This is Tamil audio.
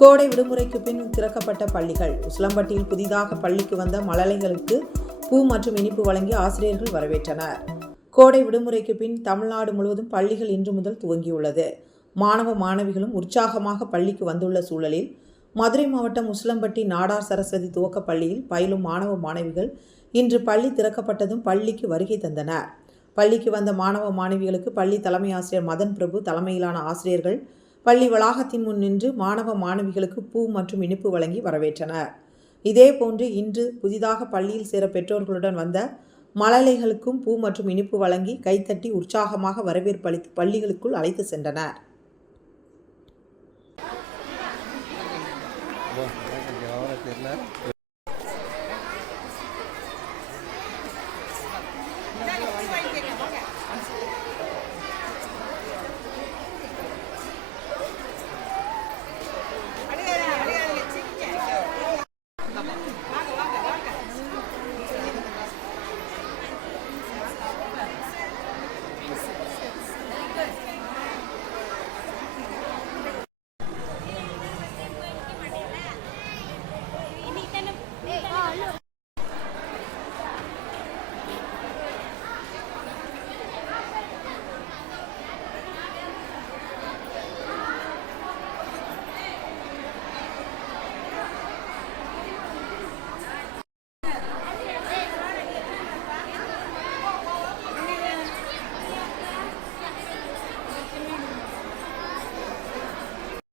கோடை விடுமுறைக்கு பின் திறக்கப்பட்ட பள்ளிகள். உசிலம்பட்டியில் புதிதாக பள்ளிக்கு வந்த மழலைகளுக்கு பூ மற்றும் இனிப்பு வழங்கி ஆசிரியர்கள் வரவேற்றனர். கோடை விடுமுறைக்கு பின் தமிழ்நாடு முழுவதும் பள்ளிகள் இன்று முதல் துவங்கியுள்ளது. மாணவ மாணவிகளும் உற்சாகமாக பள்ளிக்கு வந்துள்ள சூழலில் மதுரை மாவட்டம் உசிலம்பட்டி நாடார் சரஸ்வதி துவக்கப் பள்ளியில் பயிலும் மாணவ மாணவிகள் இன்று பள்ளி திறக்கப்பட்டதும் பள்ளிக்கு வருகை தந்தனர். பள்ளிக்கு வந்த மாணவ மாணவிகளுக்கு பள்ளி தலைமை ஆசிரியர் மதன் பிரபு தலைமையிலான ஆசிரியர்கள் பள்ளி வளாகத்தின் முன் நின்று மாணவ மாணவிகளுக்கு பூ மற்றும் இனிப்பு வழங்கி வரவேற்றனர் இதேபோன்று இன்று புதிதாக பள்ளியில் சேர பெற்றோர்களுடன் வந்த மழலைகளுக்கும் பூ மற்றும் இனிப்பு வழங்கி கைத்தட்டி உற்சாகமாக வரவேற்பு அளித்து பள்ளிகளுக்குள் அழைத்து சென்றனர்